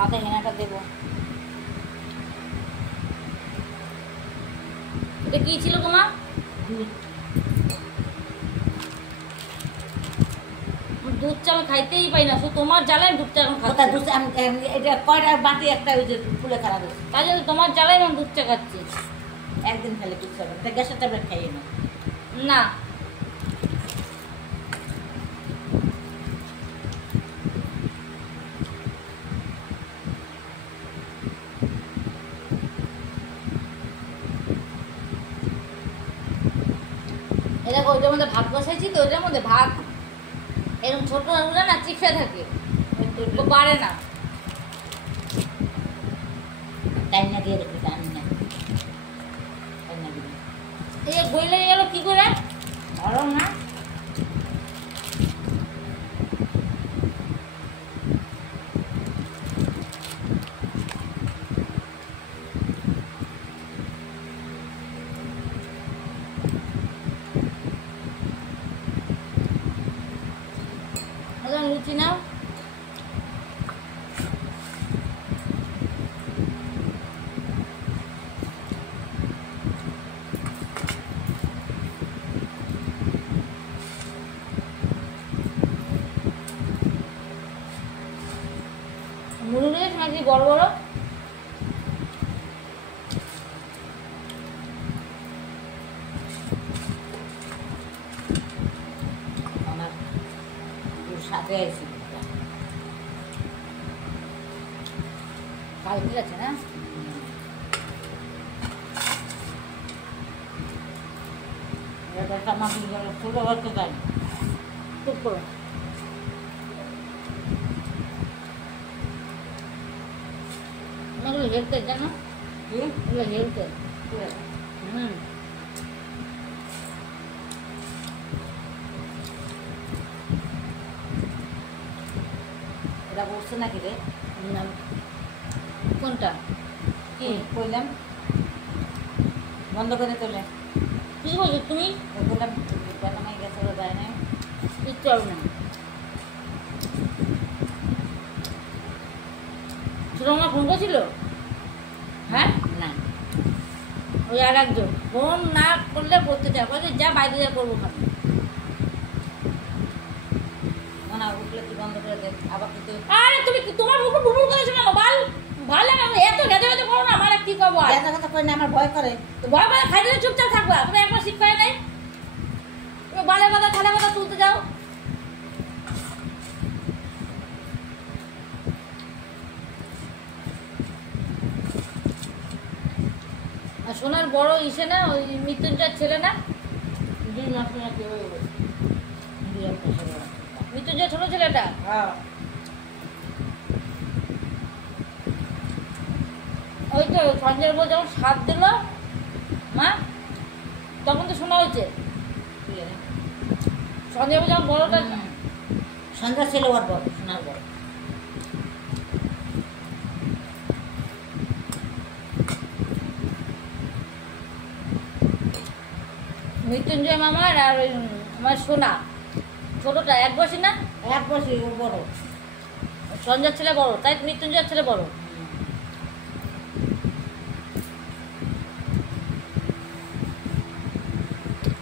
মাথায় হেনাটা দেবো। এটা কি ছিল তোমার? দুধ চা আমি খাইতেই পাই না, শুধু তোমার জ্বালায় দুধ চা এখন খাচ্ছি। দুধ চা এটা কয়টা বাটি একটা ওই যে ফুলে খারাপ হয়েছে, তাই জন্য তোমার জ্বালায় আমি দুধ চা খাচ্ছি। একদিন খেলে কিছু হবে না, গ্যাসের ট্যাবলেট খাইয়ে না। না এটা ওইটার মধ্যে ভাত বসাইছি তো, ওইটার মধ্যে ভাত এরকম ছোট আলুটা না চিপসে থাকে, তো বাড়ে না। টাইম না দিয়ে রেখে টাইম না দিবি। এই গইলে গেল কি করে? গরম না লুচি নাও। মুড়ি নিয়েছ নাকি বড় বড়? আমার সাথে আইসি কাল ঠিক আছে না? আমাকে ছোটো করতে চাই চুপ করো। এগুলো হেলথের জানো, এগুলো হেলথের। এটা বলছে নাকি রে? কোনটা কি কইলাম বন্ধ করে তোলে? কি বলছো তুমি? বললাম বানামাই গেছে ওরা যায় না, কিচ্ছু হবে না। ছোট মা ফোন করেছিল? হ্যাঁ না ওই আর একজন ফোন না করলে করতে চায়, বলছে যা বাইরে যা করবো খাবে। না উঠলে কি বন্ধ করে দে আবার কিন্তু। আরে তুমি তোমার মুখে বুবু করেছো না বাল, ভালো লাগে না এত গেদে গেদে করো না, আমার আর কি করবো? আর কথা কথা কই না, আমার ভয় করে। তো ভয় করে খাইতে চুপচাপ থাকবা, তুমি একবার শিখ করে নাই, তুমি বালের কথা ঠালে কথা তুলতে যাও। আর সোনার বড় ইসে না, ওই মৃত্যুঞ্জয়ের ছেলে না, 2 মাস না কি হইবে? 2 মাস হলো। মৃত্যুঞ্জয় ছোট ছেলেটা, হ্যাঁ ওই তো সঞ্জয়ের বউ যখন সাত দিল মা, তখন তো শোনা হয়েছে সঞ্জয় বউ যখন বড়টা। সন্ধ্যা ছিল ওর বড়, সোনার বড়। মৃত্যুঞ্জয় মামার আর ওই আমার সোনা ছোটটা এক বছর না? 1 বছর ও বড়। সঞ্জয়ের ছেলে বড়, তাই মৃত্যুঞ্জয়ের ছেলে বড়।